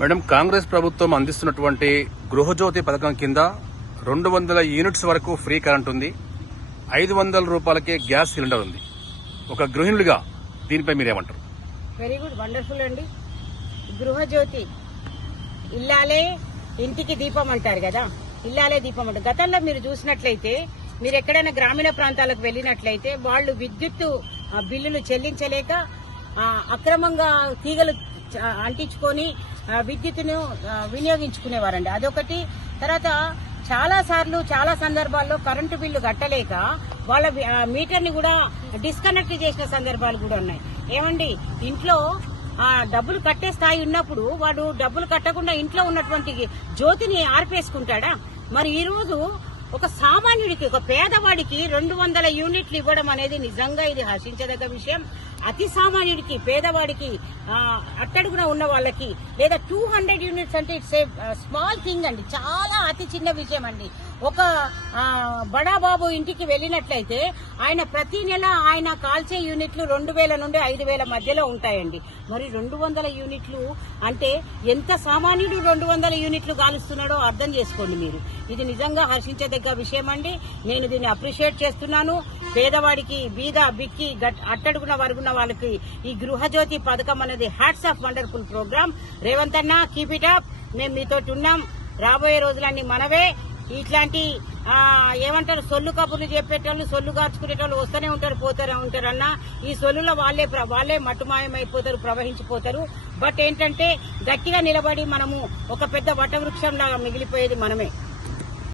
Madam, Congress ప్రభుత్వం అందిస్తున్నటువంటి గృహజ్యోతి పథకం కింద 200 యూనిట్స్ వరకు ఫ్రీ కరెంట్ ఉంది. 500 రూపాయలకే గ్యాస్ సిలిండర్ ఉంది. ఒక గృహిణులుగా దీనిపై మీరేమంటారు? వెరీ గుడ్, వండర్ఫుల్ అండి. గృహజ్యోతి ఇల్లాలే ఇంటికి దీపం అంటారు కదా, ఇల్లాలే దీపం అంటారు. గతంలో మీరు చూసినట్లయితే, మీరు ఎక్కడైనా గ్రామీణ ప్రాంతాలకు వెళ్ళినట్లయితే వాళ్ళు విద్యుత్ బిల్లులు చెల్లించలేక అక్రమంగా తీగలు అంటించుకొని విద్యుత్తును వినియోగించుకునేవారండి. అదొకటి. తర్వాత చాలా సందర్భాల్లో కరెంటు బిల్లు కట్టలేక వాళ్ళ మీటర్ని కూడా డిస్కనెక్ట్ చేసిన సందర్భాలు కూడా ఉన్నాయి. ఏమండి, ఇంట్లో డబ్బులు కట్టే స్థాయి ఉన్నప్పుడు వాడు డబ్బులు కట్టకుండా ఇంట్లో ఉన్నటువంటి జ్యోతిని ఆర్పేసుకుంటాడా? మరి ఈ రోజు ఒక సామాన్యుడికి, ఒక పేదవాడికి 200 యూనిట్లు ఇవ్వడం అనేది నిజంగా ఇది హర్షించదగ్గ విషయం. అతి సామాన్యుడికి, పేదవాడికి, అట్టడుగున ఉన్న వాళ్ళకి, లేదా 200 యూనిట్స్ అంటే ఇట్స్ ఏ స్మాల్ థింగ్ అండి, చాలా అతి చిన్న విషయం అండి. ఒక బడాబాబు ఇంటికి వెళ్ళినట్లయితే ఆయన ప్రతి నెల ఆయన కాల్చే యూనిట్లు 2000 నుండి 5000 మధ్యలో ఉంటాయండి. మరి 200 యూనిట్లు అంటే ఎంత సామాన్యుడు 200 యూనిట్లు కాలుస్తున్నాడో అర్థం చేసుకోండి మీరు. ఇది నిజంగా హర్షించదగ్గ విషయం అండి. నేను దీన్ని అప్రిషియేట్ చేస్తున్నాను. పేదవాడికి, బీద బిక్కి, అట్టడుగున వరుగున్న వాళ్ళకి ఈ గృహజ్యోతి పథకం అనేది hats off wonderful programme. Revanth అన్న, కీప్ ఇట్ అప్. మేము మీతో ఉన్నాం. రాబోయే రోజులన్నీ మనవే. ఇట్లాంటి ఏమంటారు, సొల్లు కబుర్లు చెప్పేటోళ్ళు, సొల్లు గార్చుకునేటోళ్ళు వస్తూనే ఉంటారు, పోతూనే ఉంటారు అన్న. ఈ సొల్లులో వాళ్ళే మట్టుమాయమైపోతారు, ప్రవహించిపోతారు. బట్ ఏంటంటే గట్టిగా నిలబడి మనము ఒక పెద్ద వటవృక్షంలాగా మిగిలిపోయేది మనమే.